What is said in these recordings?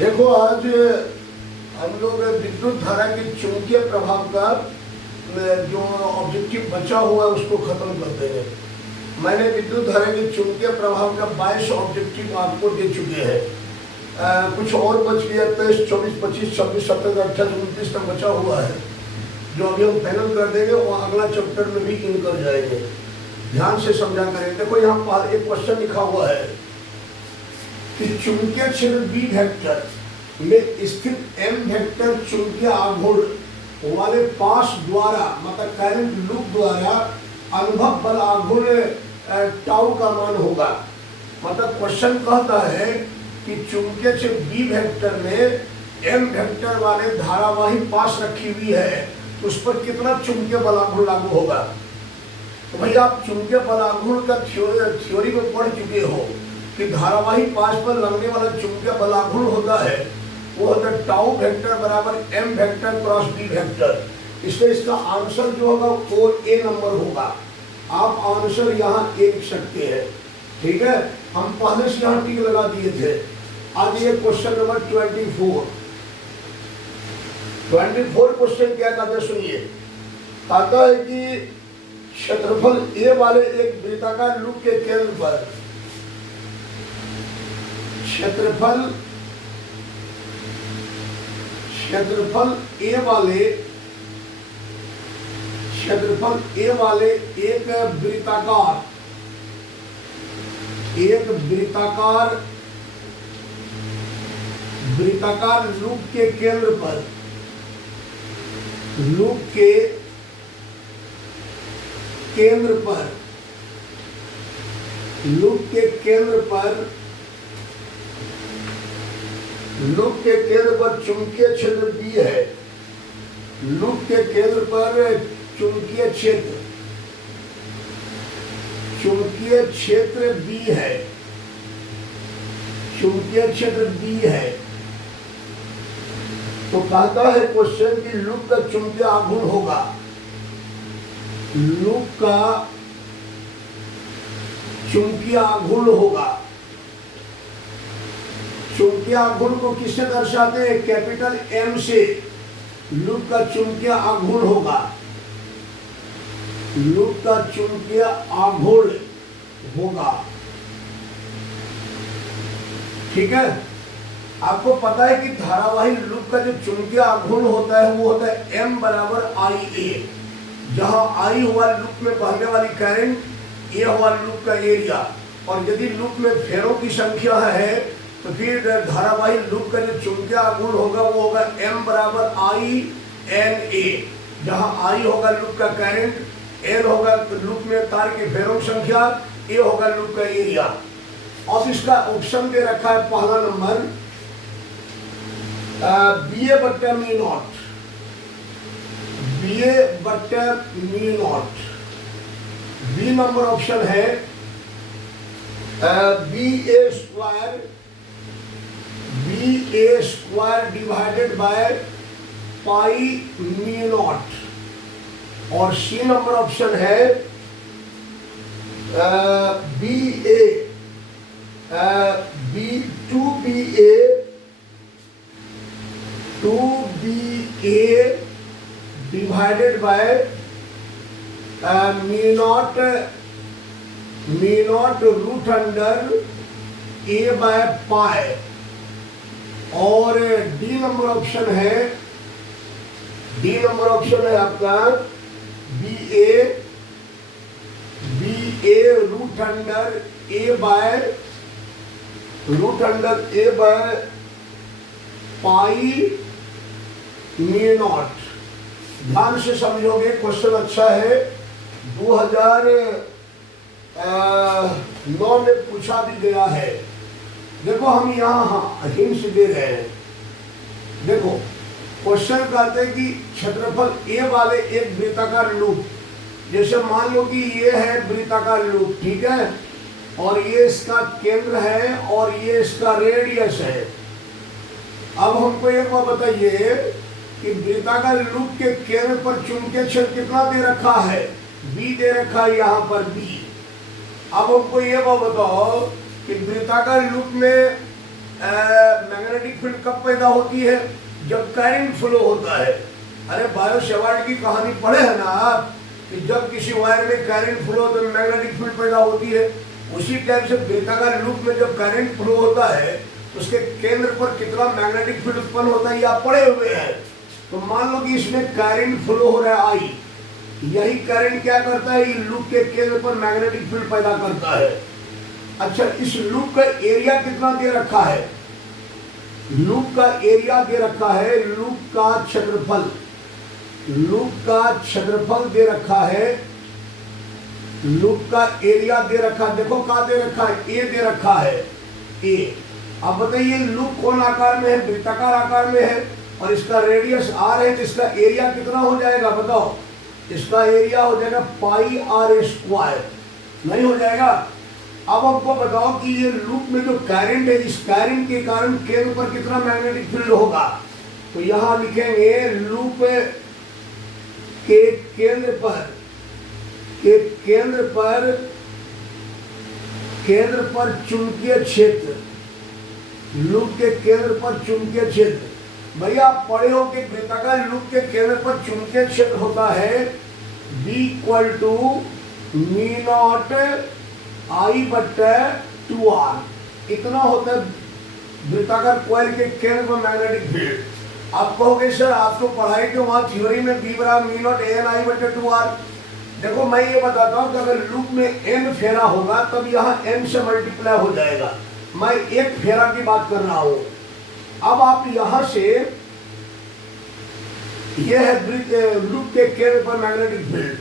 देखो आज हम लोग विद्युत धारा के चुंबकीय प्रभाव का जो ऑब्जेक्टिव बचा हुआ है उसको खत्म करते हैं। मैंने विद्युत धारा के चुंबकीय प्रभाव का 22 ऑब्जेक्टिव आपको दे चुके हैं। कुछ और बच गया 23, 24, 25, 26, 27, 28, 29 तक बचा हुआ है जो अभी हम फाइनल कर देंगे और अगला चैप्टर में भी इन कर जाएंगे। ध्यान से समझा करें। देखो यहाँ एक क्वेश्चन लिखा हुआ है कि चुंबकीय क्षेत्र बी वेक्टर में स्थित एम वेक्टर चुंबकीय आघूर्ण वाले पास द्वारा मतलब करंट लूप द्वारा अनुभव बल आघूर्ण टाउ का मान होगा। मतलब क्वेश्चन कहता है कि चुंबकीय क्षेत्र बी वेक्टर में एम वेक्टर वाले धारावाही पास रखी हुई है, उस पर कितना चुंबकीय बल आघूर्ण लागू होगा। तो भाई आप चुंबकीय बल आघूर्ण का थ्योरी में पढ़ चुके हो कि धारावाही पास पर लगने वाला चुंबकीय बल आघूर्ण होता है वो होता है टाउ वेक्टर बराबर M vector cross B vector. इसलिए इसका आंसर जो होगा वो ए नंबर होगा। आप आंसर यहाँ ए लिख सकते हैं। ठीक है, हम पहले से यहाँ टिक लगा दिए थे। आज ये क्वेश्चन नंबर 24 क्वेश्चन क्या कहता है सुनिए। कहता है कि क्षेत्रफल ए वाले एक वृत्ताकार लूप के केंद्र पर क्षेत्रफल ए वाले एक वृत्ताकार लूप के केंद्र पर लूप के केंद्र पर चुंबकीय क्षेत्र बी है। लूप के केंद्र पर चुंबकीय क्षेत्र बी है। तो कहता है क्वेश्चन कि लूप का चुंबकीय आघूर्ण होगा। लूप का चुंबकीय आघूर्ण होगा। चुंबकीय आघूर्ण को किससे दर्शाते हैं? कैपिटल एम से लूप का चुंबकीय आघूर्ण होगा। लूप का चुंबकीय आघूर्ण होगा। ठीक है, आपको पता है कि धारावाही लूप का जो चुंबकीय आघूर्ण होता है वो होता है एम बराबर आई ए, जहां आई हुआ लूप में बहने वाली करंट, ए हुआ लूप का एरिया, और यदि लूप में फेरों की संख्या है तो फिर धारावाही लूप का जो चुंबकीय आघूर्ण होगा वो होगा एम बराबर आई एन ए, जहां आई होगा लूप का करंट, एन होगा लूप में तार की फेरों की संख्या, ए होगा लूप का एरिया। अब इसका ऑप्शन दे रखा है पहला नंबर बी ए बट्टा म्यू नॉट, बी ए बट्टा mu naught. B number option है B A square divided by pi mu naught, और सी नंबर ऑप्शन है two B A divided by mu naught root under A by pi, और D number option है आपका B A root under A by pi mu naught. ध्यान से समझोगे, question अच्छा है। 2009 में पूछा भी गया है। देखो हम यहाँ हिंट दे रहे हैं। देखो क्वेश्चन कहते हैं कि क्षेत्रफल ए वाले एक वृत्ताकार लूप, जैसे मान लो कि ये है वृत्ताकार लूप, ठीक है, और ये इसका केंद्र है और ये इसका रेडियस है। अब हमको एक बात बताइए कि वृत्ताकार लूप के केंद्र पर चुंबकीय क्षेत्र कितना दे रखा है? बी दे रखा है यहाँ पर बी। अब हमको ये बात बताओ कि वृत्ताकार लूप में मैग्नेटिक फील्ड कब पैदा होती है? जब करंट फ्लो होता है। अरे बायो सेवर्ट की कहानी पढ़े है ना आप, कि जब किसी वायर में करंट फ्लो तो मैग्नेटिक फील्ड पैदा होती है। उसी टाइप से वृत्ताकार लूप में जब करंट फ्लो होता है तो उसके केंद्र पर कितना मैग्नेटिक फील्ड उत्पन्न होता है, ये आप पढ़े हुए हैं। तो मान लो कि इसमें करंट फ्लो हो रहा है आई, यही करंट क्या करता है, लूप के केंद्र पर मैग्नेटिक फील्ड पैदा करता है। अच्छा, इस लूप का एरिया कितना दे रखा है? लूप का एरिया दे रखा है, लूप का क्षेत्रफल, लूप का क्षेत्रफल दे रखा है, लूप का एरिया दे रखा है। देखो क्या दे रखा है, ए दे रखा है, ए। अब बताइए लूप कौन आकार में है? वृत्ताकार आकार में है, और इसका रेडियस आर है, तो इसका एरिया कितना हो जाएगा बताओ? इसका एरिया हो जाएगा पाई आर स्क्वायर, नहीं हो जाएगा? अब आपको बताओ कि ये लूप में जो करंट है, इस करंट के कारण केंद्र पर कितना मैग्नेटिक फील्ड होगा? तो यहां लिखेंगे लूप के केंद्र पर चुंबकीय क्षेत्र, लूप के केंद्र पर चुंबकीय क्षेत्र। भैया आप पढ़े हो कि वृत्ताकार लूप के केंद्र पर चुंबकीय क्षेत्र होता है B = μ0 I/2R, इतना होता है वृत्ताकार कॉइल के केंद्र पर मैग्नेटिक फील्ड। आप कहोगे सर आप तो पढ़ाई के वहां थ्योरी में B = μ0 AN/I/2R। देखो मैं ये बताता हूँ कि अगर लूप में n फेरा होगा तब यहाँ n से मल्टीप्लाई हो जाएगा। मैं एक फेरा की बात कर रहा हूँ। अब आप यहाँ से, यह है लूप के केंद्र पर मैग्नेटिक फील्ड।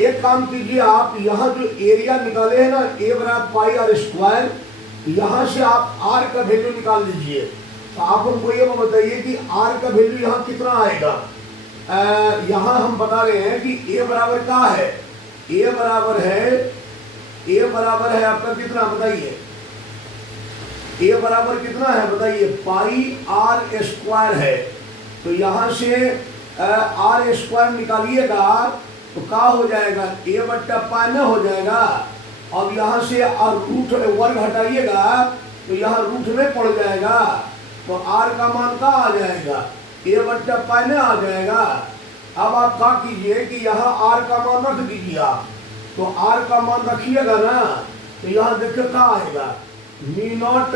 एक काम कीजिए, आप यहाँ जो एरिया निकाले हैं ना, A = पाई आर स्क्वायर, यहाँ से आप r का वैल्यू निकाल लीजिए। तो आप हमको ये बताइए कि r का वैल्यू यहाँ कितना आएगा। यहाँ हम बता रहे हैं कि A बराबर क्या है? A बराबर है आपका कितना बताइए? A बराबर कितना है बताइए? पाई आर स्क्वायर है। तो यहाँ से आर स्क्वायर निकालिएगा तो क्या हो जाएगा? A/π न हो जाएगा। अब यहाँ से रूट वर्ग हटाइएगा तो यहाँ रूट में पड़ जाएगा, तो r का मान क्या आ जाएगा? A/π न आ जाएगा। अब आप क्या कीजिए कि यहाँ r का मान रख दीजिए आप, तो r का मान रखिएगा ना, तो यहाँ देखिए क्या आएगा? μ0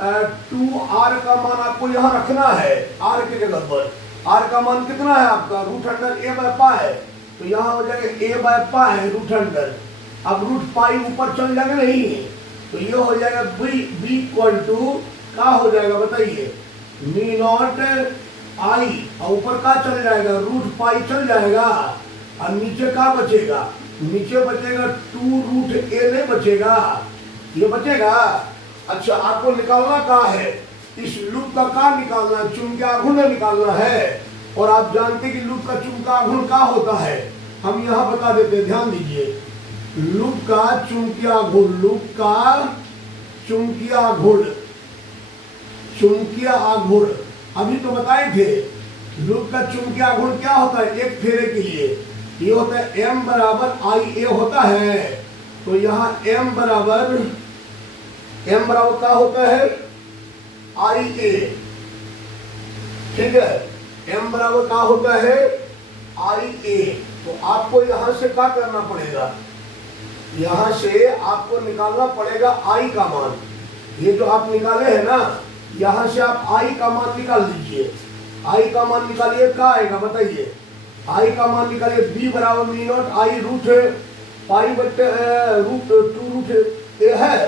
I/2R का मान आपको यहाँ रखना है r की जगह पर। r का मान कितना है आपका? √A/π है, तो यहाँ हो जाएगा A/π है √। अब √π ऊपर चल जाएगा नहीं, तो ये हो जाएगा b = क्या हो जाएगा बताइए? μ0 I, और ऊपर क्या चल जाएगा? √π चल जाएगा, और नीचे क्या बचेगा? नीचे बचेगा 2√A नहीं बचेगा, ये बचेगा। अच्छा, आपको निकालना क्या है? इस लूप का क्या निकालना है? चुंबकीय आघूर्ण निकालना है। और आप जानते हैं कि लूप का चुंबकीय आघूर्ण क्या होता है, हम यहाँ बता देते हैं, ध्यान दीजिए। लूप का चुंबकीय आघूर्ण, लूप का चुंबकीय आघूर्ण अभी तो बताए थे। लूप का चुंबकीय आघूर्ण क्या होता है एक फेरे के लिए? ये होता है M = IA होता है। तो यहाँ M बराबर क्या होता है? IA, ठीक है। M बराबर क्या होता है? IA। तो आपको यहाँ से क्या करना पड़ेगा? यहाँ से आपको निकालना पड़ेगा I का मान। ये जो आप निकाले हैं ना, यहाँ से आप I का मान निकाल लीजिए। I का मान निकालिए, क्या आएगा बताइए? I का मान निकालिए, B = μ0 I/√2√A है।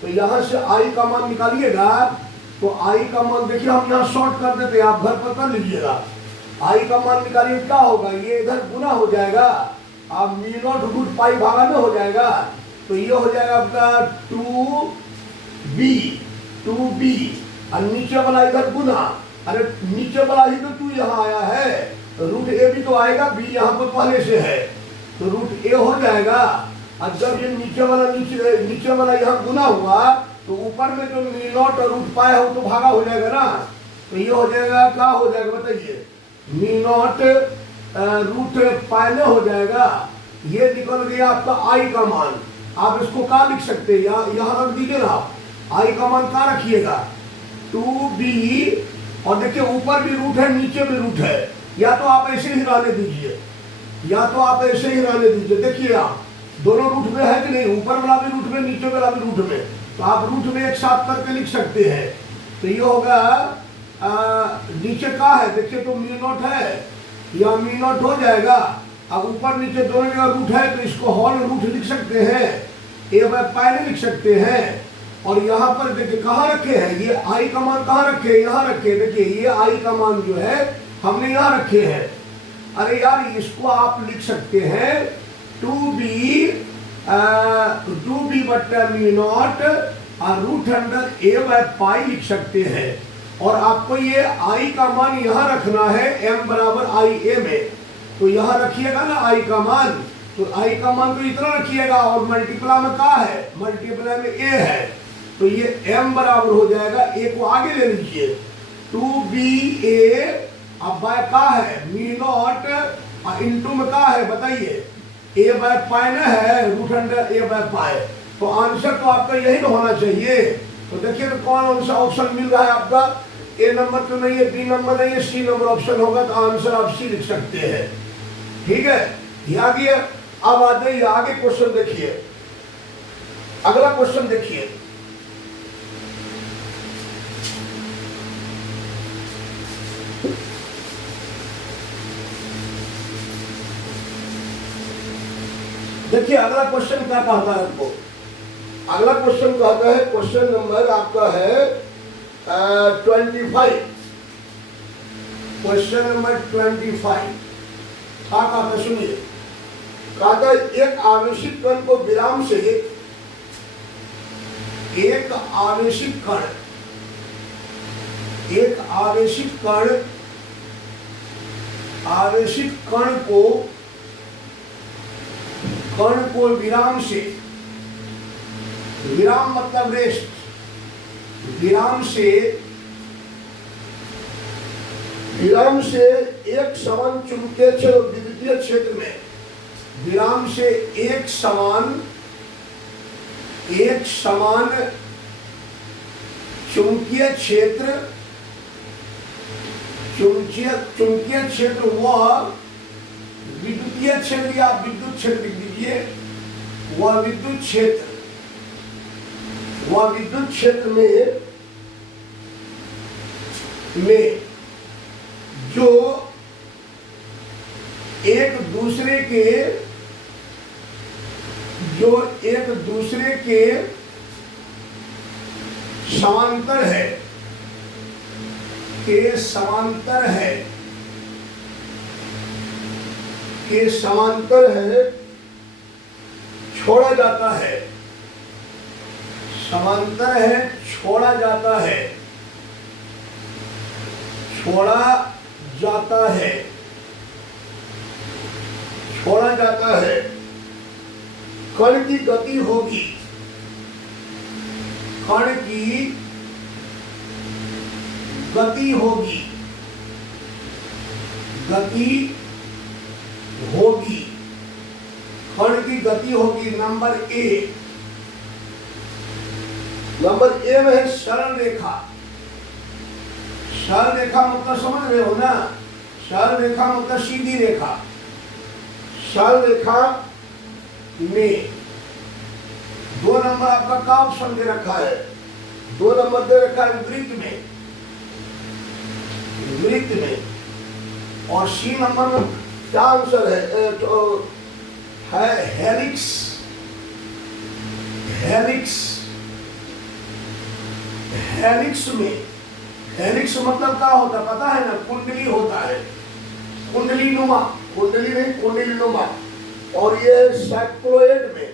तो यहाँ से I का मान निकालिएगा, तो I का मान देखिए हम यहाँ शॉर्ट कर देते हैं, आप घर पर कर लीजिएगा। I का मान निकालिए, क्या होगा? ये इधर गुना हो जाएगा, अब μ0 √π भागा में हो जाएगा, तो ये हो जाएगा आपका 2b, और नीचे वाला इधर गुना। अरे नीचे वाला ही तो 2 यहाँ आया है, √A भी तो आएगा, b यहाँ पर पहले से है, तो √A हो जाएगा। और जब ये नीचे वाला यहाँ गुना हुआ तो ऊपर में जो μ0 और √π है वो तो भागा हो जाएगा ना, तो ये हो जाएगा, क्या हो जाएगा बताइए? μ0 √π में हो जाएगा। ये निकल गया आपका I का मान। आप इसको क्या लिख सकते हैं? यहाँ रख दीजिए ना, आई का मान कहाँ रखिएगा 2b, और देखिए ऊपर भी रूट है नीचे भी रूट है, या तो आप ऐसे ही रहने दीजिए, या तो आप ऐसे ही रहने दीजिए। देखिए आप दोनों रूट में है कि नहीं, ऊपर वाला भी रूट में नीचे वाला भी रूट में, तो आप रूट में एक साथ करके लिख सकते हैं। तो ये होगा नीचे का है देखिए तो म्यू नॉट है, या म्यू नॉट हो जाएगा। अब ऊपर नीचे दोनों जगह रूट है तो इसको होल रूट लिख सकते हैं, ए बाय पाई लिख सकते हैं। और यहाँ पर देखिए कहाँ रखे हैं, ये आई का मान कहाँ रखे, यहाँ रखे। देखिए ये आई का मान जो है हमने यहाँ रखे हैं। अरे यार इसको आप लिख सकते हैं 2b बट्टा म्यू नॉट और root under A by pi लिख सकते हैं। और आपको ये आई का मान यहाँ रखना है m बराबर आई ए में, तो यहाँ रखिएगा ना आई का मान, तो आई का मान तो इतना रखिएगा, और मल्टीप्लाई में क्या है, मल्टीप्लाई में a है, तो ये m बराबर हो जाएगा, a को आगे ले लीजिए 2ba, अब बाय का है म्यू नॉट और इनटू में का है बताइए, a बाय पाई ना है, root under a by pi. तो आंसर तो आपका यही तो होना चाहिए। तो देखिए तो कौन सा ऑप्शन मिल रहा है आपका, ए नंबर तो नहीं है, बी नंबर नहीं है, सी नंबर ऑप्शन होगा, तो आंसर आप सी लिख सकते हैं। ठीक है, ये आ गया। अब आ जाइए आगे क्वेश्चन देखिए, अगला क्वेश्चन देखिए। देखिए अगला क्वेश्चन क्या कहता है आपको, अगला क्वेश्चन कहता है, क्वेश्चन नंबर आपका है 25, क्वेश्चन नंबर 25 क्या कहता है सुनिए। कहता है एक आवेशित कण को विराम से, एक आवेशित कण, एक आवेशित कण, आवेशित कण को विराम से, विराम मतलब रेस्ट, विराम से एक समान चुंबकीय क्षेत्र विद्युतीय क्षेत्र में, विराम से एक समान चुंबकीय क्षेत्र, चुंबकीय क्षेत्र वह विद्युतीय क्षेत्र या विद्युत क्षेत्र लिख दीजिए, वह विद्युत क्षेत्र, वह विद्युत क्षेत्र में जो एक दूसरे के समांतर है, के समांतर है, छोड़ा जाता है, समांतर है छोड़ा जाता है, छोड़ा जाता है, छोड़ा जाता है, कण की गति होगी, कण की गति होगी, गति होगी, कण की गति होगी। नंबर ए, नंबर ए में है सरल रेखा। सरल रेखा मतलब समझ रहे हो ना, सरल रेखा मतलब सीधी रेखा। सरल रेखा में 2 नंबर आपका क्या ऑप्शन दे रखा है, 2 नंबर दे रखा है वृत्त में, वृत्त में। और सी नंबर में क्या आंसर है, तो है हेलिक्स, हेलिक्स, हेलिक्स में। हेलिक्स मतलब क्या होता है पता है ना, कुंडली होता है, कुंडली नुमा, कुंडली नहीं कुंडली नुमा। और ये साइक्लोइड में,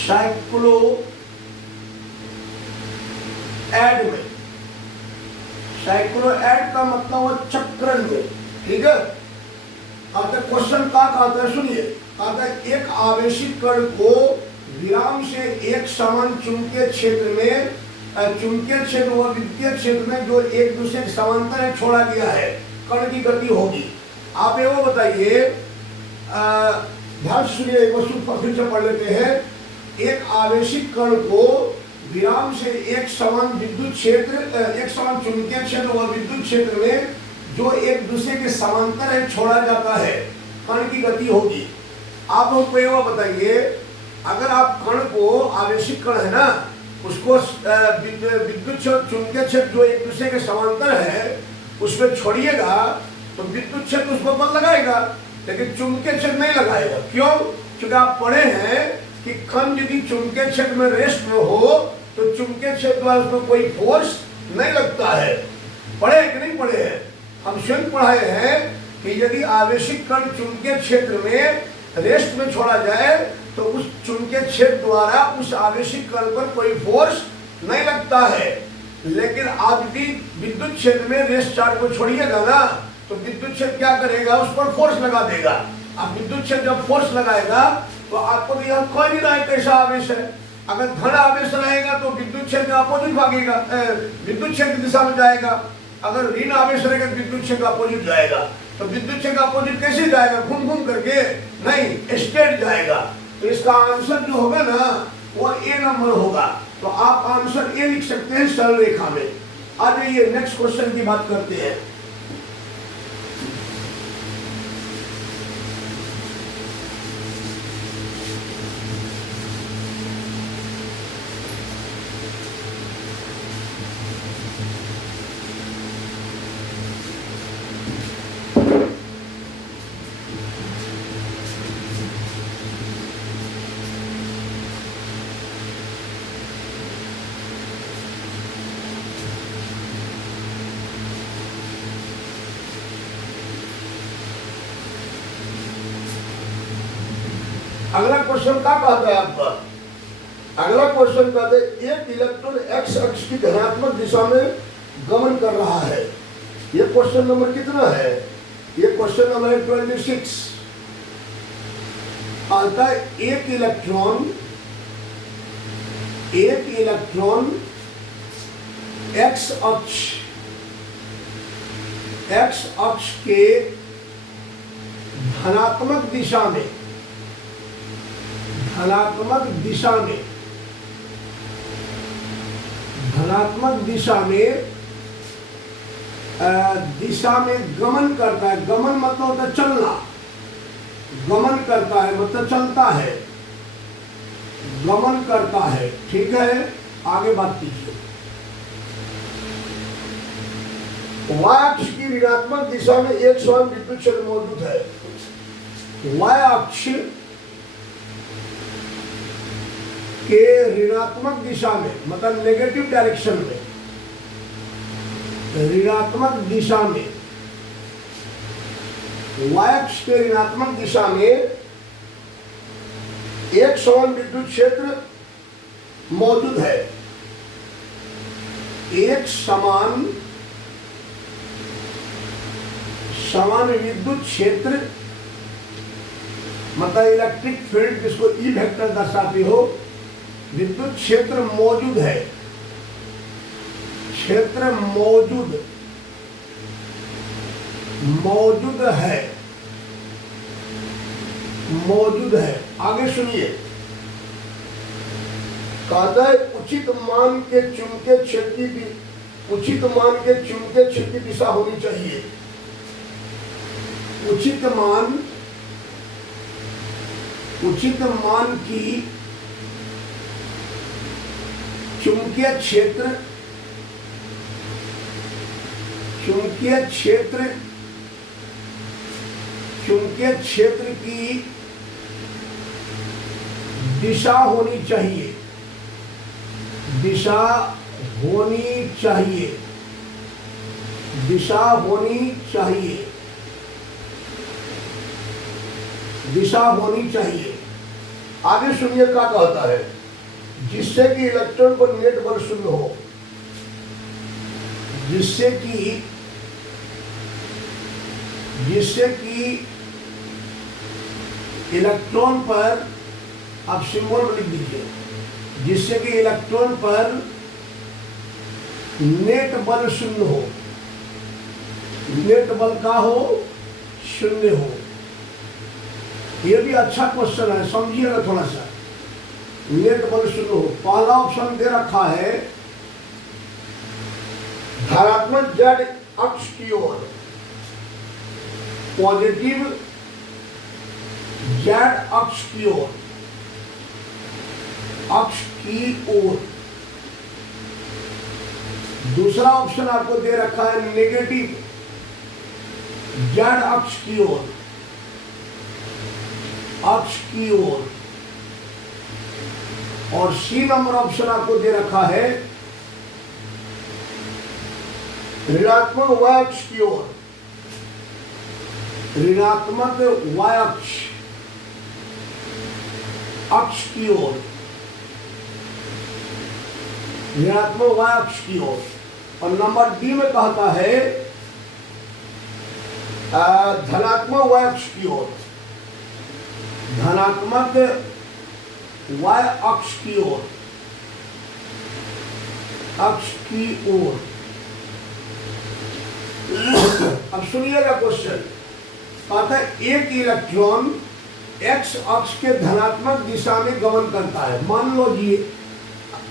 साइक्लोएड में, साइक्लोएड का मतलब वो चक्रण में। ठीक है, अब क्वेश्चन क्या कहता है सुनिए। कहता है एक आवेशित कण को विराम से एक समान चुंबकीय क्षेत्र में, चुंबकीय क्षेत्र व विद्युतीय क्षेत्र में जो एक दूसरे के समांतर है छोड़ा गया है, कण की गति होगी। आप ये वो बताइए, ध्यान से सुनिए, एक वस्तु फिर से पढ़ लेते हैं। एक आवेशित कण को विराम से एक समान विद्युत क्षेत्र, एक समान चुंबकीय क्षेत्र और विद्युत क्षेत्र में जो एक दूसरे के समांतर है छोड़ा जाता है, कण की गति होगी। आप हमको ये बताइए, अगर आप कण को, आवेशित कण है ना, उसको विद्युत चुंबकीय क्षेत्र जो एक दूसरे के समांतर है उसमें छोड़िएगा तो विद्युत क्षेत्र उसको बल लगाएगा, लेकिन चुंबकीय क्षेत्र नहीं लगाएगा। क्यों? क्योंकि आप पढ़े हैं कि कण यदि चुंबकीय क्षेत्र में रेस्ट में हो तो चुंबकीय क्षेत्र द्वारा उसमें कोई फोर्स नहीं लगता है। पढ़े कि नहीं पढ़े हैं? हम स्वयं पढ़ाए हैं कि यदि आवेशित कण चुंबकीय क्षेत्र में रेस्ट में छोड़ा जाए तो उस चुंबकीय क्षेत्र द्वारा उस आवेशित कण पर कोई फोर्स नहीं लगता है। लेकिन आप यदि विद्युत क्षेत्र में रेस्ट चार्ज को छोड़िएगा ना तो विद्युत क्षेत्र क्या करेगा? उस पर फोर्स लगा देगा। अब विद्युत क्षेत्र जब फोर्स लगाएगा तो आपको तो यह कोई नहीं रहा है कैसा आवेश है। अगर धन आवेश रहेगा तो विद्युत क्षेत्र अपोजिट भागेगा, विद्युत क्षेत्र की दिशा में जाएगा। अगर ऋण आवेश रहेगा तो विद्युत क्षेत्र अपोजिट जाएगा। तो विद्युत क्षेत्र अपोजिट कैसे जाएगा? घूम घूम करके नहीं, स्ट्रेट जाएगा। तो इसका आंसर जो होगा ना वो ए नंबर होगा। तो आप आंसर ए लिख सकते हैं सरल रेखा में। आ जाइए नेक्स्ट क्वेश्चन की बात करते हैं। अगला क्वेश्चन क्या कहता है आपका? अगला क्वेश्चन कहते हैं एक इलेक्ट्रॉन एक्स अक्ष की धनात्मक दिशा में गमन कर रहा है। ये क्वेश्चन नंबर कितना है? ये क्वेश्चन नंबर 26। आता है एक इलेक्ट्रॉन एक्स अक्ष के धनात्मक दिशा में गमन करता है। गमन मतलब होता है चलना, गमन करता है मतलब चलता है, गमन करता है। ठीक है, आगे बात कीजिए। y अक्ष की ऋणात्मक दिशा में एक समान विद्युत क्षेत्र मौजूद है। y अक्ष के ऋणात्मक दिशा में मतलब नेगेटिव डायरेक्शन में, ऋणात्मक दिशा में, y अक्ष के ऋणात्मक दिशा में एक समान विद्युत क्षेत्र मौजूद है। एक समान विद्युत क्षेत्र मतलब इलेक्ट्रिक फील्ड जिसको ई वेक्टर दर्शाती हो, विद्युत क्षेत्र मौजूद है। क्षेत्र मौजूद है। आगे सुनिए, कहता है उचित मान के चुंबकीय क्षेत्र की दिशा होनी चाहिए। उचित मान की चुंबकीय क्षेत्र की दिशा होनी चाहिए। आगे सुनिए क्या कहता है, जिससे कि इलेक्ट्रॉन पर नेट बल शून्य हो। जिससे कि इलेक्ट्रॉन पर, आप सिंबल लिख दीजिए, जिससे कि इलेक्ट्रॉन पर नेट बल शून्य हो। नेट बल का हो? शून्य हो। ये भी अच्छा क्वेश्चन है, समझिएगा थोड़ा सा। नेट बल शुरू हो। पहला ऑप्शन दे रखा है धनात्मक जेड अक्ष की ओर, पॉजिटिव जेड अक्ष की ओर, अक्ष की ओर। दूसरा ऑप्शन आपको दे रखा है नेगेटिव जेड अक्ष की ओर, अक्ष की ओर। और सी नंबर ऑप्शन आपको दे रखा है ऋणात्मक वाय अक्ष की ओर, ऋणात्मक वाय अक्ष, अक्ष की ओर, ऋणात्मक वाय अक्ष की ओर। और नंबर डी में कहता है धनात्मक वाय अक्ष की ओर, धनात्मक वाय अक्ष की ओर, अक्ष की ओर। अब सुनिएगा क्वेश्चन, कहता है एक इलेक्ट्रॉन एक्स अक्ष के धनात्मक दिशा में गमन करता है। मान लो जी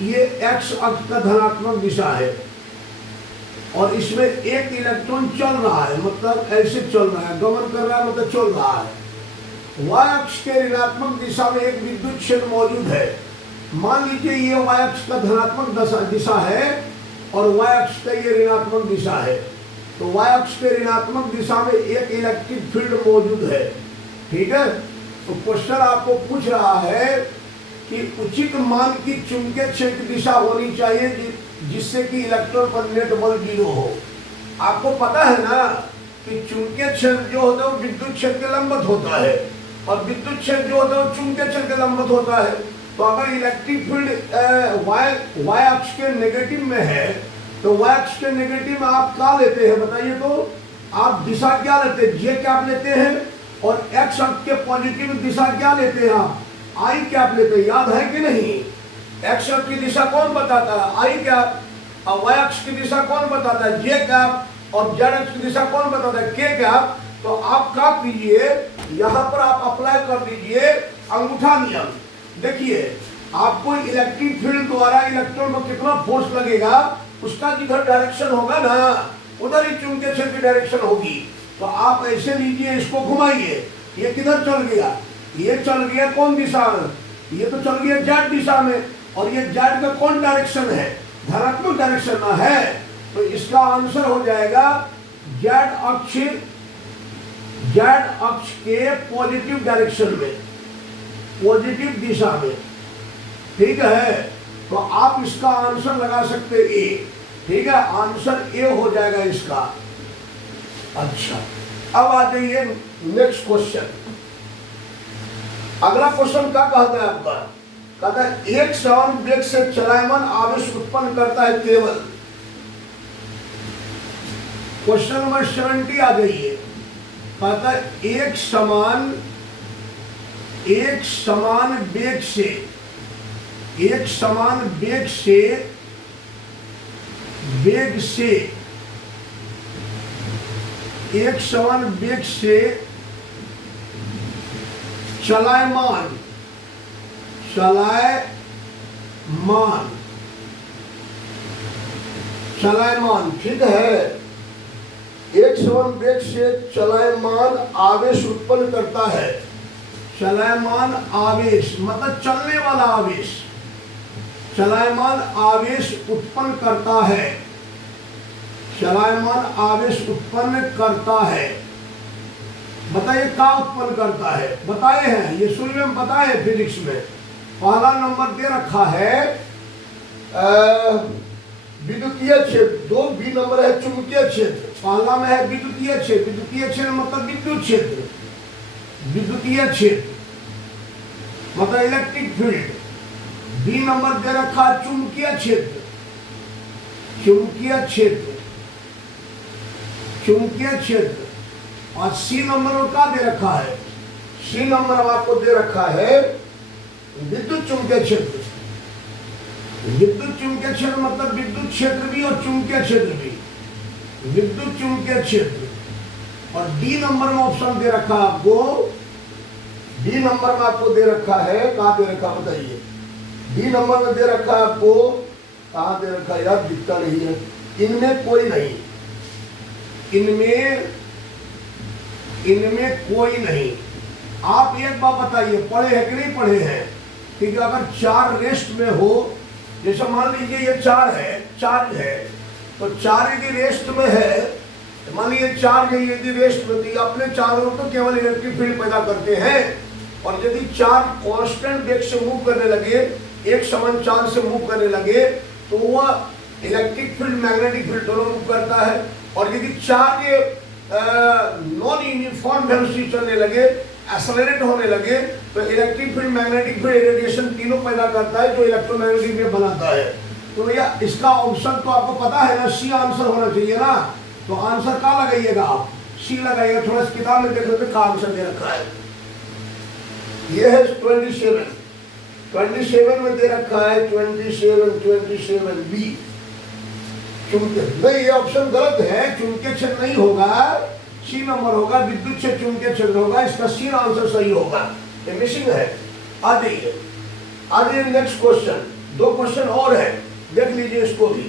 ये एक्स अक्ष का धनात्मक दिशा है और इसमें एक इलेक्ट्रॉन चल रहा है, मतलब ऐसे चल रहा है, गमन कर रहा है मतलब चल रहा है। वाय अक्ष के ऋणात्मक दिशा में एक विद्युत क्षेत्र मौजूद है। मान लीजिए ये वाय अक्ष का धनात्मक दिशा है और वाय अक्ष का ये ऋणात्मक दिशा है। तो वाय अक्ष के ऋणात्मक दिशा में एक इलेक्ट्रिक फील्ड मौजूद है, ठीक है। तो क्वेश्चन आपको पूछ रहा है कि उचित मान की चुंबकीय क्षेत्र दिशा होनी चाहिए जिससे कि इलेक्ट्रॉन पर नेट बल 0 हो। आपको पता है ना कि चुंबकीय क्षेत्र जो होता है वो विद्युत क्षेत्र के लंबवत होता है और विद्युत क्षेत्र जो होता है वो चुंबकीय क्षेत्र के लंबवत होता है। तो अगर इलेक्ट्रिक फील्ड वाय अक्ष के नेगेटिव में है तो वाय अक्ष के नेगेटिव में आप क्या लेते हैं बताइए? तो आप दिशा क्या लेते हैं? जे कैप लेते हैं। और एक्स अक्ष के पॉजिटिव दिशा क्या लेते हैं? आप आई कैप लेते हैं। याद है कि नहीं? एक्स अक्ष की दिशा कौन बताता है? आई कैप। और वाय अक्ष की दिशा कौन बताता है? जे कैप। और जेड अक्ष की दिशा कौन बताता है? के कैप। तो आप क्या कीजिए, यहाँ पर आप अप्लाई कर दीजिए अंगूठा नियम। देखिए आपको इलेक्ट्रिक फील्ड द्वारा इलेक्ट्रॉन को कितना फोर्स लगेगा, उसका जिधर डायरेक्शन होगा ना उधर ही चुंबकीय क्षेत्र की डायरेक्शन होगी। तो आप ऐसे लीजिए, इसको घुमाइए, ये किधर चल गया? ये चल गया कौन दिशा में? ये तो चल गया जेड दिशा में। और ये जेड का कौन डायरेक्शन है? धनात्मक डायरेक्शन ना है। तो इसका आंसर हो जाएगा जेड अक्ष, जेड अक्ष के पॉजिटिव डायरेक्शन में, पॉजिटिव दिशा में, ठीक है। तो आप इसका आंसर लगा सकते ए, ठीक है। आंसर ए हो जाएगा इसका। अच्छा, अब आ जाइए नेक्स्ट क्वेश्चन। अगला क्वेश्चन क्या कहता है आपका? कहता है एक समान वेग से चलायमान आवेश उत्पन्न करता है केवल। क्वेश्चन नंबर 70 आ जाइए। कहता है एक समान वेग से, एक समान वेग से एक समान वेग से चलायमान ठीक है। एक समान वेग से चलायमान आवेश उत्पन्न करता है। चलायमान आवेश मतलब चलने वाला आवेश, चलायमान आवेश उत्पन्न करता है, चलायमान आवेश उत्पन्न करता है। बताइए क्या उत्पन्न करता है? बताए हैं, ये शुरू में बताए फिजिक्स में। पहला नंबर दे रखा है विद्युतीय क्षेत्र, 2 बी नंबर है चुंबकीय क्षेत्र। पहला में है विद्युतीय क्षेत्र, विद्युतीय क्षेत्र मतलब विद्युत क्षेत्र, विद्युतीय क्षेत्र मतलब इलेक्ट्रिक फील्ड। बी नंबर दे रखा है चुंबकीय क्षेत्र, चुंबकीय क्षेत्र, चुंबकीय क्षेत्र। और सी नंबर में क्या दे रखा है? सी नंबर में आपको दे रखा है विद्युत चुंबकीय क्षेत्र। विद्युत चुंबकीय क्षेत्र मतलब विद्युत क्षेत्र भी और चुंबकीय क्षेत्र भी, विद्युत चुंबकीय क्षेत्र। और डी नंबर में ऑप्शन दे रखा है आपको, डी नंबर में आपको दे रखा है, कहाँ दे रखा बताइए? डी नंबर में दे रखा है आपको, कहाँ दे रखा है यार, दिखता नहीं है, इनमें कोई नहीं, इनमें कोई नहीं। आप एक बात बताइए, पढ़े हैं कि नहीं पढ़े हैं? क्योंकि अगर 4 रेस्ट में हो, जैसे मान लीजिए ये 4 है, चार्ज है, तो 4 यदि रेस्ट में है, मान लीजिए चार्ज है यदि रेस्ट में, तो अपने चारों तो केवल इलेक्ट्रिक फील्ड पैदा करते हैं। और यदि चार्ज कांस्टेंट वेग से मूव करने लगे, एक समान चार्ज से मूव करने लगे, तो वह इलेक्ट्रिक फील्ड मैग्नेटिक फील्ड दोनों मूव करता है। और यदि चार्ज नॉन यूनिफॉर्म वेलोसिटी चलने लगे, एक्सेलरेट होने लगे, तो electric field magnetic field radiation तीनों पैदा करता है, जो इलेक्ट्रोमैग्नेटिक वेव बनाता है। तो भैया इसका ऑप्शन तो आपको पता है ना, सी आंसर होना चाहिए ना। तो आंसर क्या लगाइएगा आप? सी लगाइएगा। थोड़ा सा किताब में देख लेते क्या आंसर दे रखा है। ये है 27 में दे रखा है 27 बी। चुंबकीय नहीं, ये ऑप्शन गलत है, चुंबकीय क्षेत्र नहीं होगा, सी नंबर होगा, विद्युत क्षेत्र चुंबकीय क्षेत्र होगा, इसका सी आंसर सही होगा। ये मिसिंग है। आ जाइए नेक्स्ट क्वेश्चन। 2 क्वेश्चन और है, देख लीजिए इसको भी।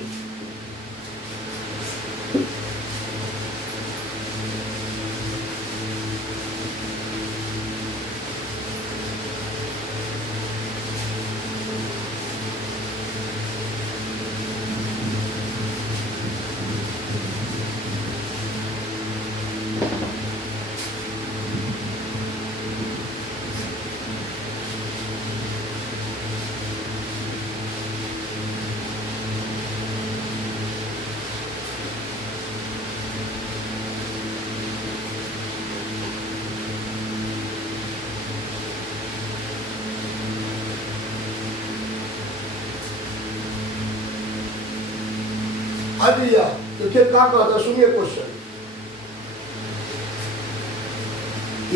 दिया तो फिर क्या कहता, सुनिए क्वेश्चन।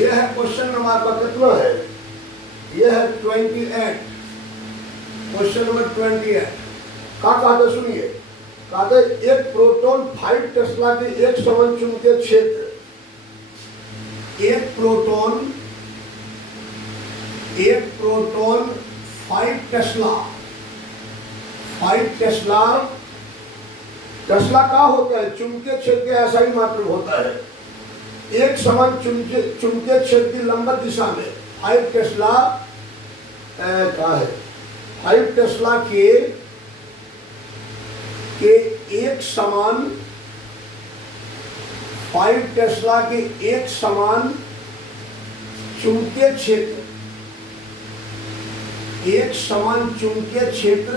यह है क्वेश्चन नंबर आपका कितना है? यह है 28, क्वेश्चन नंबर 28। क्या कहता सुनिए, कहता एक प्रोटॉन 5 टेस्ला के एक समान चुंबकीय क्षेत्र, एक प्रोटॉन 5 टेस्ला टेस्ला का होता है चुंबकीय क्षेत्र के ऐसा ही मात्र होता है। एक समान चुंबकीय क्षेत्र की लंबवत दिशा में 5 टेस्ला क्या है, 5 टेस्ला के एक समान 5 टेस्ला के एक समान चुंबकीय क्षेत्र, एक समान चुंबकीय क्षेत्र,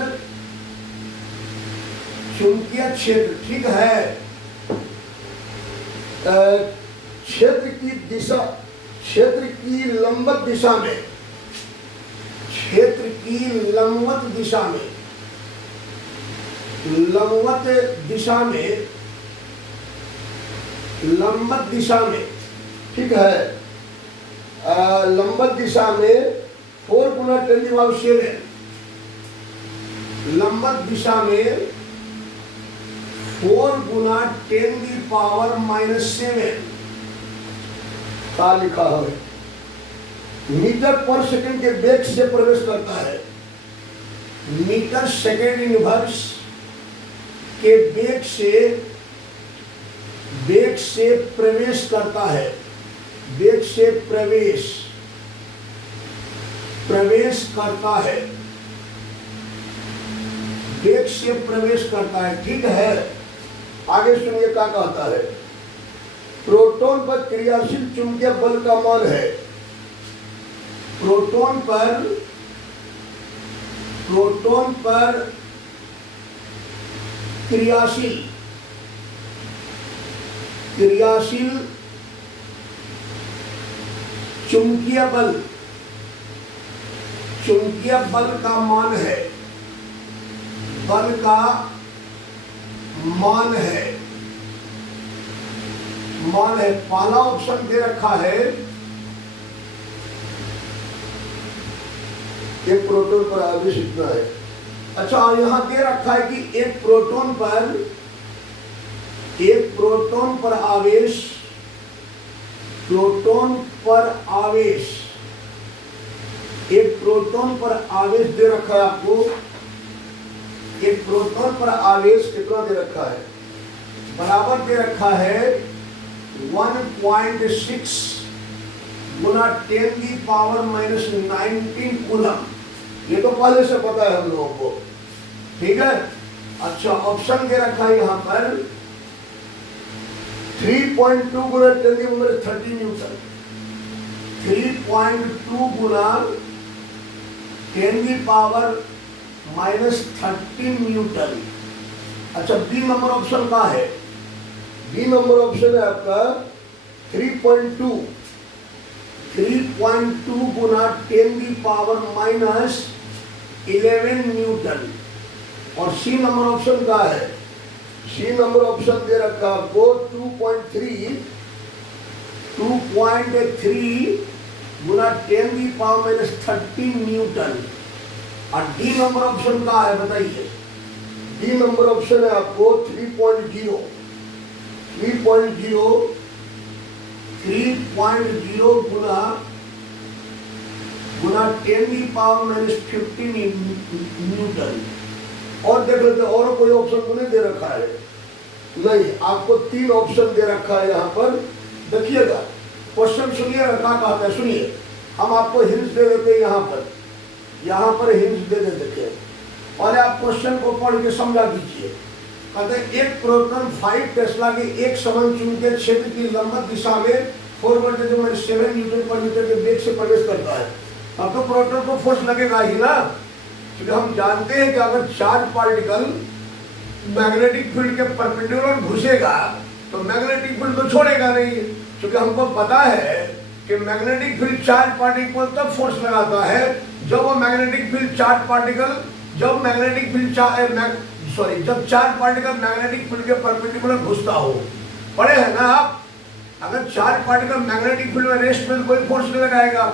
चुंबकीय क्षेत्र ठीक है, क्षेत्र की दिशा, क्षेत्र की लंबवत दिशा में, क्षेत्र की लंबवत दिशा में, लंबवत दिशा में, लंबवत दिशा में ठीक है, लंबवत दिशा में 4 गुना 10⁻⁷, लंबवत दिशा में 4 गुना 10⁻⁷ का लिखा है, मीटर पर सेकंड के वेग से प्रवेश करता है, मीटर सेकंड इनवर्स के वेग से प्रवेश करता है, वेग से प्रवेश करता है, वेग से प्रवेश करता है ठीक है। आगे सुनिए क्या कहता है, प्रोटॉन पर क्रियाशील चुंबकीय बल का मान है, प्रोटॉन पर क्रियाशील चुंबकीय बल का मान है, बल का मान है, पहला ऑप्शन दे रखा है, एक प्रोटॉन पर आवेश इतना है। अच्छा यहां दे रखा है कि एक प्रोटॉन पर आवेश एक प्रोटॉन पर आवेश दे रखा है आपको, एक प्रोटॉन पर आवेश कितना दे रखा है, बराबर दे रखा है 1.6 गुना 10⁻⁻19 कूलम। ये तो पहले से पता है हम लोगों को, ठीक है। अच्छा, ऑप्शन दे रखा है यहां पर 3.2 गुना 10⁻30 न्यूटन, 3.2 गुना 10⁻⁻13 न्यूटन। अच्छा, बी नंबर ऑप्शन का है, बी नंबर ऑप्शन है आपका 3.2 गुना 10⁻11 न्यूटन। और सी नंबर ऑप्शन का है, सी नंबर ऑप्शन दे रखा आपको 2.3 गुना 10⁻13 न्यूटन। और डी नंबर ऑप्शन का है, बताइए। डी नंबर ऑप्शन है आपको 3.0 गुना 10⁻15 न्यूटन। और देख लेते, और कोई ऑप्शन तो नहीं दे रखा है? नहीं, आपको 3 ऑप्शन दे रखा है यहाँ पर। देखिएगा, क्वेश्चन सुनिएगा क्या कहता है, सुनिए। हम आपको हिंट्स दे देते हैं यहाँ पर हिंट्स दे देते हैं, और आप क्वेश्चन को पढ़ के समझा दीजिए। कहते हैं एक प्रोटॉन 5 टेस्ला के एक समान चुंबकीय क्षेत्र की लंबवत दिशा में 4/7 न्यूटन पर मीटर के वेग से प्रवेश करता है। अब तो प्रोटॉन को फोर्स लगेगा ही ना, क्योंकि हम जानते हैं कि अगर चार्ज पार्टिकल मैग्नेटिक फील्ड के परपेंडिकुलर घुसेगा तो मैग्नेटिक फील्ड तो छोड़ेगा नहीं, क्योंकि हमको पता है कि मैग्नेटिक फील्ड चार्ज पार्टिकल तब फोर्स लगाता है जब वो मैग्नेटिक फील्ड चार्ज पार्टिकल जब चार्ज पार्टिकल मैग्नेटिक फील्ड के परपेंडिकुलर घुसता हो। पढ़े हैं ना आप? अगर चार्ज पार्टिकल मैग्नेटिक फील्ड में रेस्ट में कोई फोर्स नहीं लगाएगा,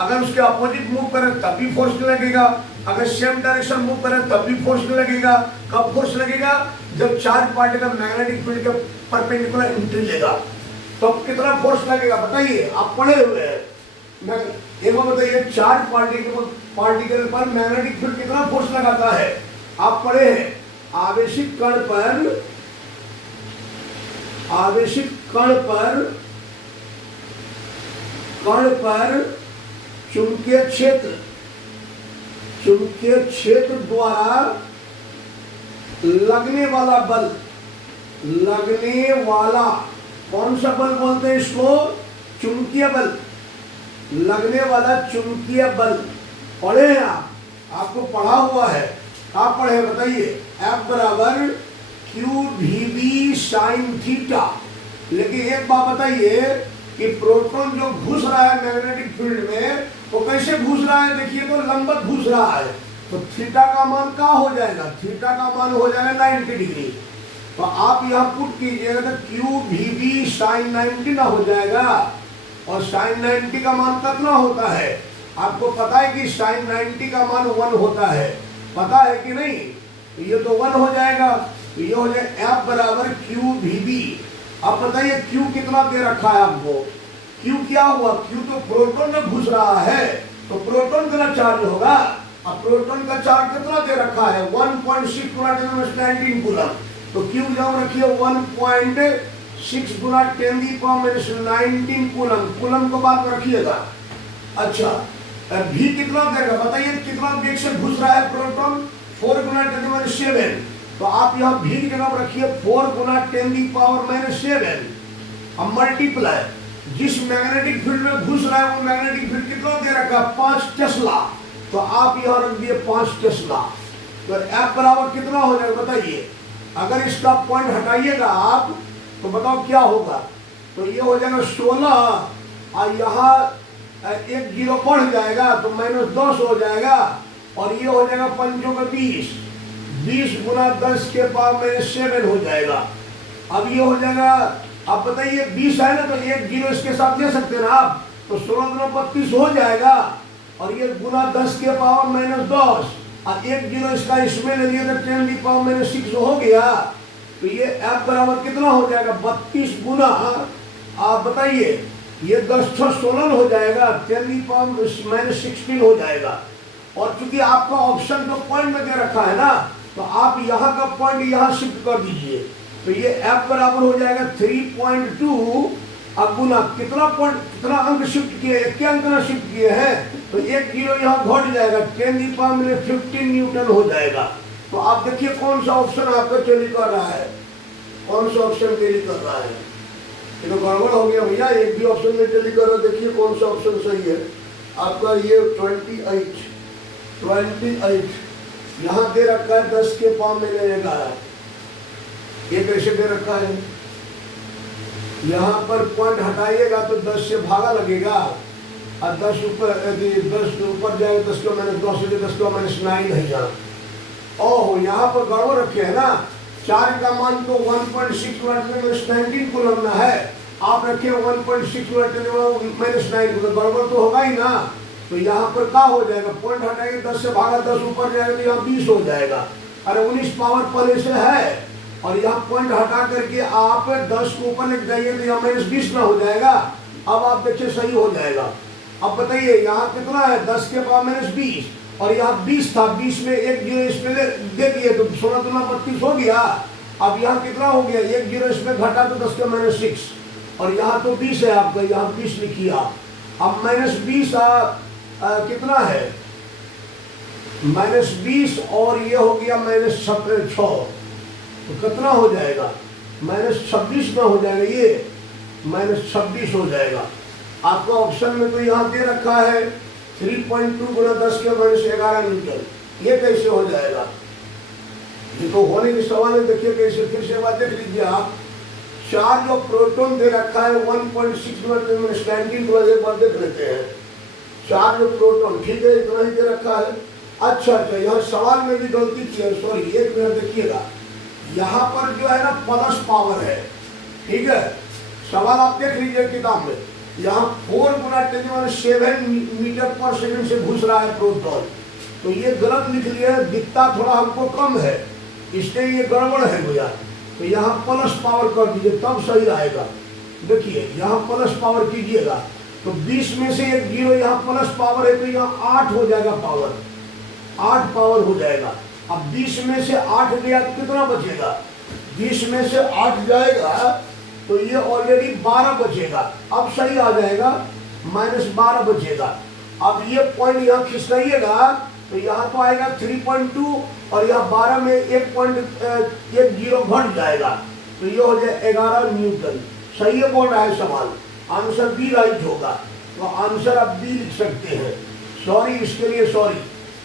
अगर उसके अपोजिट मूव करे तब भी फोर्स नहीं लगेगा, अगर सेम डायरेक्शन मूव करे तब भी फोर्स नहीं लगेगा। कब फोर्स लगेगा? जब चार्ज पार्टिकल मैग्नेटिक फील्ड के परपेंडिकुलर एंट्री लेगा, तो कितना फोर्स लगेगा बताइए? आप पढ़े हुए हैं, एक बार बताइए, चार्ज पार्टिकल पर मैग्नेटिक फील्ड कितना फोर्स लगाता है? आप पढ़े हैं, आवेशित कण पर चुंबकीय क्षेत्र द्वारा लगने वाला कौन सा बल बोलते हैं इसको? चुंबकीय बल, लगने वाला चुंबकीय बल। पढ़े हैं आप? आपको पढ़ा हुआ है, आप पढ़े बताइए। F बराबर QVB sin थीटा। लेकिन एक बात बताइए कि प्रोटॉन जो घुस रहा है मैग्नेटिक फील्ड में, वो कैसे घुस रहा है? देखिए तो लंबवत घुस रहा है, तो थीटा का मान क्या हो जाएगा? थीटा का मान हो जाएगा 90 डिग्री। तो आप यहाँ पुट कीजिएगा तो QVB sin 90 ना हो जाएगा। और sin 90 का मान कितना होता है? आपको पता है कि sin 90 का मान 1 होता है, पता है कि नहीं? तो ये तो 1 हो जाएगा, तो ये हो जाएगा F बराबर QVB। अब बताइए Q कितना दे रखा है आपको? Q क्या हुआ? Q तो प्रोटॉन में घुस रहा है, तो प्रोटॉन कितना चार्ज होगा? अब प्रोटॉन का चार्ज कितना दे रखा है? 1.6 गुना 10⁻19 कूलम। तो Q जब रखिए 1.6 गुना 10⁻19 कूलम को बात में रखिएगा। अच्छा, V कितना देगा बताइए? कितना वेग से घुस रहा है प्रोटॉन? 4 गुना 10⁻7। तो आप यहाँ V की जगह रखिए 4 गुना 10⁻7। अब मल्टीप्लाई, जिस मैग्नेटिक फील्ड में घुस रहा है वो मैग्नेटिक फील्ड कितना दे रखा है? 5 टेस्ला। तो आप यहाँ रख दिए 5 टेस्ला। तो F बराबर कितना हो जाएगा बताइए? अगर इसका पॉइंट हटाइएगा आप तो बताओ क्या होगा? तो ये हो जाएगा 16, और यहाँ एक 0 बढ़ जाएगा तो -10 हो जाएगा, और ये हो जाएगा 5 का 20 गुना 10⁻7 हो जाएगा। अब ये हो जाएगा, आप बताइए 20 है ना, तो एक 0 इसके साथ ले सकते हैं ना आप, तो 16 32 हो जाएगा, और ये गुना 10⁻−10, और एक 0 इसका इसमें ले लिया तो 10⁻6 हो गया। तो ये F बराबर कितना हो जाएगा? 32 गुना, आप बताइए ये 10 6 16 हो जाएगा, 10⁻⁻16 हो जाएगा। और चूंकि आपका ऑप्शन तो पॉइंट में दे रखा है ना, तो आप यहाँ का पॉइंट यहाँ शिफ्ट कर दीजिए, तो ये f बराबर हो जाएगा 3.2। अब गुना कितना पॉइंट, कितना अंक शिफ्ट किए, एक अंक ना शिफ्ट किए हैं, तो 1 जीरो यहाँ घट जाएगा, 10⁻15 न्यूटन हो जाएगा। तो आप देखिए कौन सा ऑप्शन आपका चेंज कर रहा है, कौन सा ऑप्शन चेंज कर रहा है। ये तो गड़बड़ हो गया भैया, एक भी ऑप्शन में चेंज कर रहा है। देखिए कौन सा ऑप्शन सही है आपका। ये 28 यहाँ दे रखा है 10 के पावर में 11। ये कैसे दे रखा है, यहाँ पर पॉइंट हटाइएगा तो 10 से भागा लगेगा, और 10 ऊपर, यदि 10 ऊपर जाएगा 10 को -9 है यहाँ। ओहो, यहाँ पर गड़बड़ रखे है ना, 4 का मान तो 1.6 -19 कूलम ना है, आप रखे 1.6 -9, तो गड़बड़ तो होगा ही ना। तो यहाँ पर क्या हो जाएगा, पॉइंट हटाएंगे 10 से भागा 10 ऊपर जाएगा तो यहाँ 20 हो जाएगा। अरे 19 पावर पहले से है, और यहाँ पॉइंट हटा करके आप 10 को ऊपर लेके जाइए तो यहाँ -20 ना हो जाएगा। अब आप देखिए सही हो जाएगा। अब बताइए यहाँ कितना है, 10 के पावर -20, और यहाँ 20 था, 20 में 1 जीरो इसमें दे दिए तो 16 दूना 32 हो गया। अब यहाँ कितना हो गया, 1 जीरो इसमें घटा तो 10 के -6, और यहाँ तो 20 है आपका, यहाँ 20 लिखिए आप। अब -20 कितना है, -20 और ये हो गया -6, तो कितना हो जाएगा, -26 ना हो जाएगा, ये -26 हो जाएगा। आपका ऑप्शन में तो यहाँ दे रखा है 3.2 गुना 10 के -11 न्यूटन। ये कैसे हो जाएगा, ये तो होने के सवाल है। देखिए कैसे, फिर से बात देख लीजिए आप। चार्ज ऑफ प्रोटॉन दे रखा है 1.6 19 को एक बार देख लेते हैं। चार्ज ऑफ प्रोटॉन, ठीक है, इतना ही दे रखा है। अच्छा, यहाँ सवाल में भी गलती की है, सॉरी, एक मिनट देखिएगा। यहाँ पर जो है ना प्लस पावर है, ठीक है, सवाल आप देख लीजिए किताब में। यहाँ 4 गुना 10⁻7 मीटर पर सेकंड से घुस रहा है प्रोटॉन, तो ये गलत लिख लिया है, दिखता थोड़ा हमको कम है, इसलिए ये गड़बड़ है भैया। तो यहाँ प्लस पावर कर दीजिए तब सही रहेगा। देखिए यहाँ प्लस पावर कीजिएगा तो 20 में से 1 जीरो यहाँ प्लस पावर है, तो यहाँ 8 हो जाएगा, पावर 8 पावर हो जाएगा। अब 20 में से 8 गया तो कितना बचेगा, 20 में से 8 जाएगा तो ये ऑलरेडी 12 बचेगा। अब सही आ जाएगा, -12 बचेगा। अब ये पॉइंट यहाँ खिसकाइएगा तो यहाँ तो आएगा 3.2, और यहाँ 12 में 1 जीरो घट जाएगा, तो ये हो जाए 11 न्यूटन। सही है बोल रहा है सवाल, आंसर बी राइट होगा। तो आंसर आप बी लिख सकते हैं। सॉरी इसके लिए, सॉरी,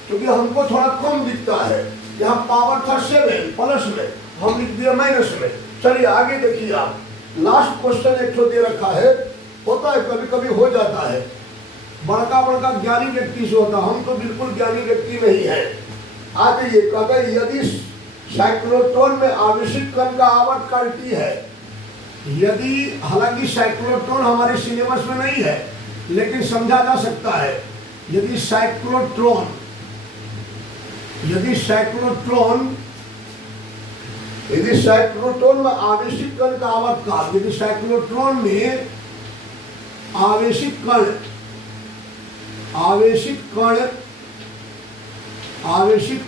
क्योंकि हमको थोड़ा कम दिखता है। यहाँ पावर था 7 प्लस में, हम लिख दिया माइनस में। चलिए आगे देखिए आप। लास्ट क्वेश्चन एक तो दे रखा है, होता है कभी कभी हो जाता है, बड़का बड़का ज्ञानी व्यक्ति से होता, हम तो बिल्कुल ज्ञानी व्यक्ति नहीं है। आगे ये कहता है, यदि साइक्लोट्रॉन में आवेशित कण का आवर्तकाल T है, यदि, हालांकि साइक्लोट्रॉन हमारे सिलेबस में नहीं है लेकिन समझा जा सकता है। यदि साइक्लोट्रॉन में आवेशित कण का आवर्तकाल, यदि साइक्लोट्रॉन में आवेशित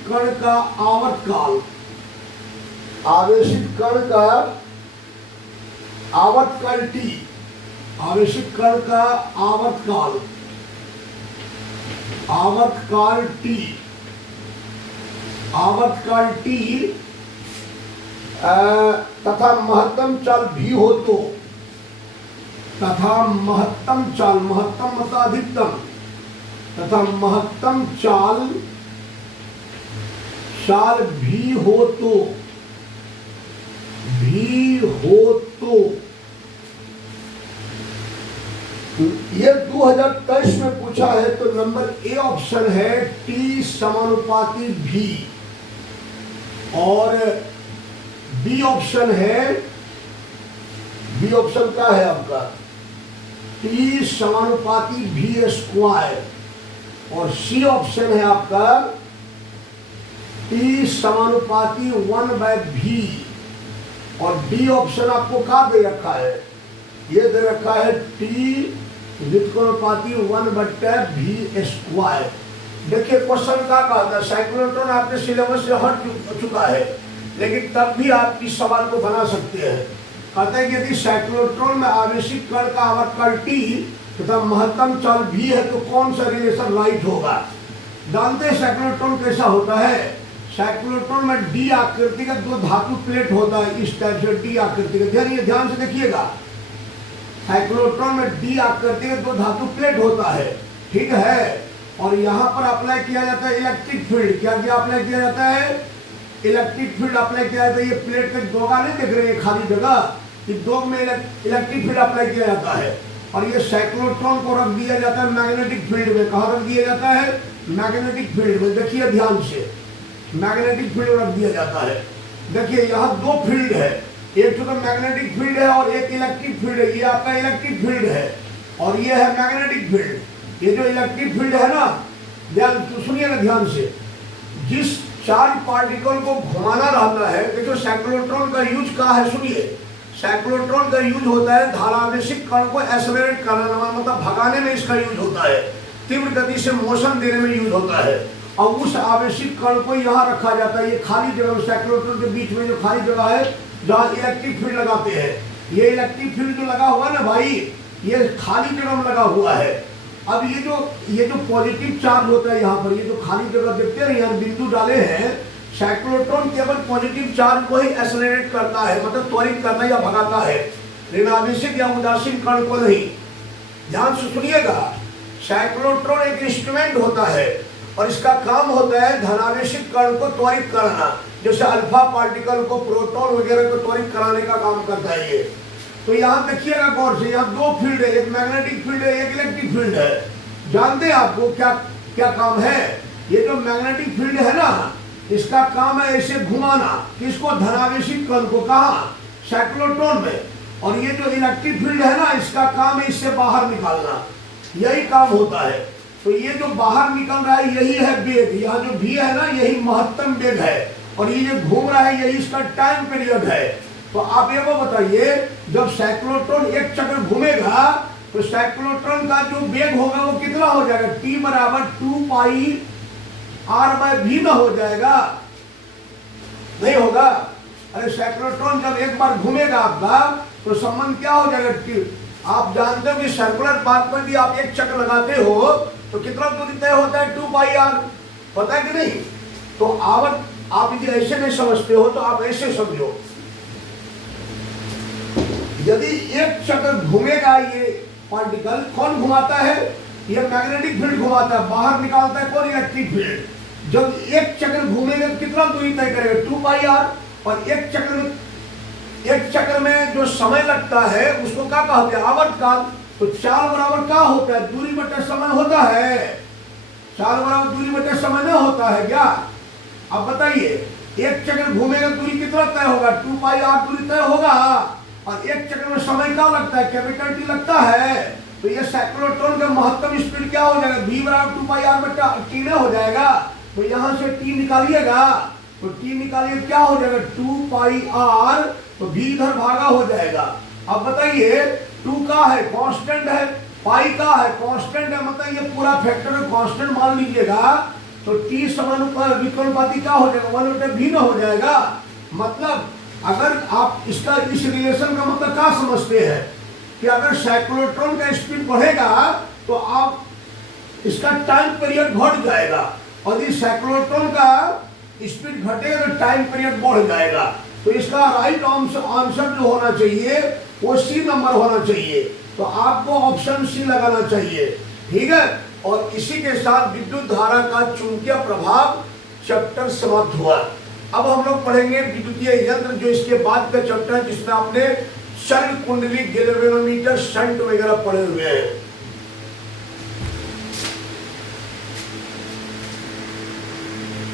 कण का आवर्तकाल, आवेशित कण का आवर्तकाल T, आवेशित कण का आवर्तकाल T तथा महत्तम चाल भी हो तो, तथा महत्तम चाल, महत्तम मतलब अधिकतम, तथा महत्तम चाल भी हो तो ये 2023 में पूछा है। तो नंबर ए ऑप्शन है T समानुपाती भी, और बी ऑप्शन है, बी ऑप्शन क्या है आपका, T समानुपाती भी स्क्वायर, और सी ऑप्शन है आपका T समानुपाती 1/v, और डी ऑप्शन आपको क्या दे रखा है, ये दे रखा है टी व्युत्क्रमानुपाती 1/v²। देखिए क्वेश्चन क्या कहता है, साइक्लोट्रॉन आपके सिलेबस से हट चुका है, लेकिन तब भी आप इस सवाल को बना सकते हैं। कहते हैं कि यदि साइक्लोट्रॉन में आवेशित कण का आवर्तकाल टी तथा महत्तम चाल भी है तो कौन सा रिलेशन राइट होगा। जानते हैं साइक्लोट्रॉन कैसा होता है। साइक्लोट्रॉन में डी आकृति का दो धातु प्लेट होता है, इस टाइप से डी आकृति का, ध्यान से देखिएगा। साइक्लोट्रॉन में डी आकृति का दो धातु प्लेट होता है, ठीक है। और यहाँ पर अप्लाई किया जाता है इलेक्ट्रिक फील्ड। क्या क्या अप्लाई किया जाता है, इलेक्ट्रिक फील्ड अप्लाई किया जाता है। ये प्लेट के दोगा नहीं देख रहे हैं खाली जगह, इस दोग में इलेक्ट्रिक फील्ड अप्लाई किया जाता है। और ये साइक्लोट्रॉन को रख दिया जाता है मैग्नेटिक फील्ड में। कहाँ रख दिया जाता है, मैग्नेटिक फील्ड में। देखिए ध्यान से, मैग्नेटिक फील्ड रख दिया जाता है। देखिए यहाँ दो फील्ड है, एक तो मैग्नेटिक फील्ड है और एक इलेक्ट्रिक फील्ड है। ये आपका इलेक्ट्रिक फील्ड है और ये है मैग्नेटिक फील्ड। ये जो इलेक्ट्रिक फील्ड है ना, ध्यान सुनिएगा ध्यान से, जिस चार्ज पार्टिकल को घुमाना रहता है, देखो साइक्लोट्रॉन का यूज क्या है, सुनिए। साइक्लोट्रॉन का यूज होता है धारावेशित कण को एक्सेलरेट करना, मतलब भगाने में इसका यूज होता है, तीव्र गति से मोशन देने में यूज होता है। और उस आवेशित कण को यहाँ रखा जाता है, ये खाली जगह साइक्लोट्रॉन के बीच में जो खाली जगह है जहाँ इलेक्ट्रिक फील्ड लगाते हैं। ये इलेक्ट्रिक फील्ड जो लगा हुआ ना भाई, ये खाली जगह में लगा हुआ है। अब ये जो पॉजिटिव चार्ज होता है यहाँ पर, ये जो खाली जगह देखते हैं यहाँ बिंदु डाले हैं, साइक्लोट्रॉन केवल पॉजिटिव चार्ज को ही एक्सेलरेट करता है, मतलब त्वरित करना या भगाता है, ऋणावेशित या उदासीन कण को नहीं। ध्यान से सुनिएगा, साइक्लोट्रॉन एक इंस्ट्रूमेंट होता है और इसका काम होता है धनावेशित कण को त्वरित करना, जैसे अल्फा पार्टिकल को, प्रोटॉन वगैरह को त्वरित कराने का काम करता है ये। तो यहाँ देखिएगा गौर से, यहाँ दो फील्ड है, एक मैग्नेटिक फील्ड है, एक इलेक्ट्रिक फील्ड है। जानते हैं आपको क्या क्या काम है। ये जो मैग्नेटिक फील्ड है ना, इसका काम है ऐसे घुमाना, किसको, धनावेशित कण को, कहाँ, साइक्लोट्रॉन में। और ये जो इलेक्ट्रिक फील्ड है ना, इसका काम है इससे बाहर निकालना, यही काम होता है। तो ये जो बाहर निकल रहा है यही है वेग, यहाँ जो भी है ना यही महत्तम वेग है, और ये जो घूम रहा है यही इसका टाइम पीरियड है। तो आप ये बताइए, जब साइक्लोट्रॉन एक चक्र घूमेगा तो साइक्लोट्रॉन का जो वेग होगा वो कितना हो जाएगा, T बराबर 2πr/v ना हो जाएगा, नहीं होगा। अरे साइक्लोट्रॉन जब एक बार घूमेगा आपका तो संबंध क्या हो जाएगा। आप जानते हो कि सर्कुलर पाथ पर भी आप एक चक्र लगाते हो तो कितना दूरी तय होता है, 2πr, पता है कि नहीं। तो आप यदि ऐसे नहीं समझते हो तो आप ऐसे समझो, यदि एक चक्र घूमेगा ये पार्टिकल, कौन घुमाता है, ये मैग्नेटिक फील्ड घुमाता है, बाहर निकालता है कौन, इलेक्ट्रिक फील्ड। जब एक चक्र घूमेगा कितना दूरी तय करेगा, 2πr। और एक चक्र में जो समय लगता है उसको क्या कहते हैं, आवर्तकाल। तो चाल बराबर क्या होता है, दूरी बटे समय होता है। चाल बराबर दूरी बटे समय नहीं होता है क्या। अब बताइए, एक चक्र घूमेगा दूरी कितना तय होगा, 2πr दूरी तय होगा। और एक चक्र में समय क्या लगता है, कैपिटल T लगता है। तो ये साइक्लोट्रॉन का महत्तम स्पीड क्या हो जाएगा, v बराबर 2πr/t हो जाएगा। तो यहाँ से T निकालिएगा, तो T निकालिए क्या हो जाएगा, 2πr, तो v इधर भागा हो जाएगा। अब बताइए 2 का है कांस्टेंट है, पाई का है कांस्टेंट है, मतलब ये पूरा फैक्टर कांस्टेंट मान लीजिएगा। तो T समानुपाती क्या हो जाएगा, 1/v ना हो जाएगा। मतलब अगर आप इसका इस रिलेशन का मतलब क्या समझते हैं कि अगर साइक्लोट्रॉन का स्पीड बढ़ेगा तो आप इसका टाइम पीरियड घट जाएगा, और यदि साइक्लोट्रॉन का स्पीड घटेगा तो टाइम पीरियड बढ़ जाएगा। तो इसका राइट आंसर जो होना चाहिए वो सी नंबर होना चाहिए। तो आपको ऑप्शन सी लगाना चाहिए, ठीक है। और इसी के साथ विद्युत धारा का चुंबकीय प्रभाव चैप्टर समाप्त हुआ। अब हम लोग पढ़ेंगे विद्युतीय यंत्र, जो इसके बाद का चैप्टर है, जिसमें आपने शंट कुंडली, गैल्वेनोमीटर, शंट वगैरह पढ़े हुए हैं।